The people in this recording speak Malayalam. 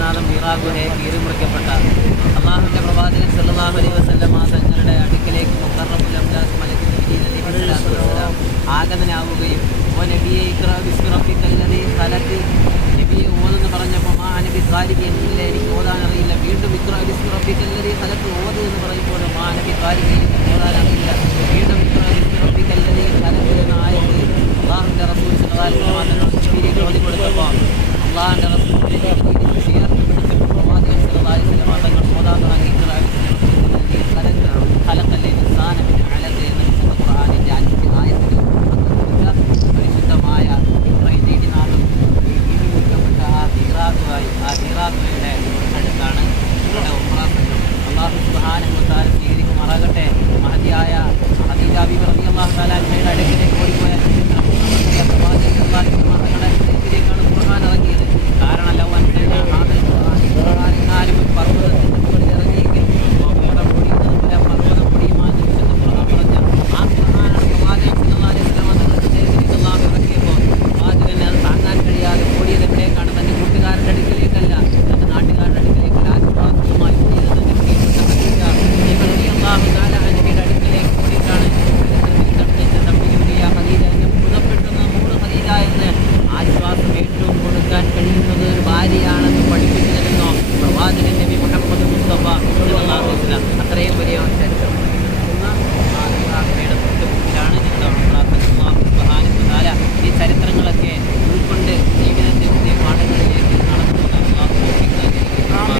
കുഞ്ഞാദം വീറാഗുഹയെ കീറിമുറിക്കപ്പെട്ട അള്ളാഹുവിൻ്റെ പ്രവാചകൻ സല്ലല്ലാഹു അലൈഹി വസല്ലമ തങ്ങളുടെ അടുക്കിലേക്ക് മുഖറബുൽ അംലാസ് മലക്കുൽ ജിബ്രീൽ അലൈഹിസ്സലാത്തു വസ്സലാം ആഗതനാവുകയും ഓ നബിയെ ഇഖ്റ ബിസ്മി റബ്ബിക്കല്ലദീ ഖലഖ്, നബിയെ ഓതെന്ന് പറഞ്ഞപ്പോൾ ആ നബി കാരികയും ഇല്ല, എനിക്ക് ഓതാനറിയില്ല. വീണ്ടും ഇഖ്റ ബിസ്മി റബ്ബിക്കല്ലദീ ഖലഖ് ഓത് എന്ന് പറയുമ്പോഴും ആ നബി കാരികയും ഓതാനറിയില്ല. വീണ്ടും ഇഖ്റ ബിസ്മി റബ്ബിക്കല്ലദീ ഖലഖ് എന്ന ആയത്ത് അള്ളാഹുവിൻ്റെ റസൂൽ സല്ലല്ലാഹു അലൈഹി വസല്ലം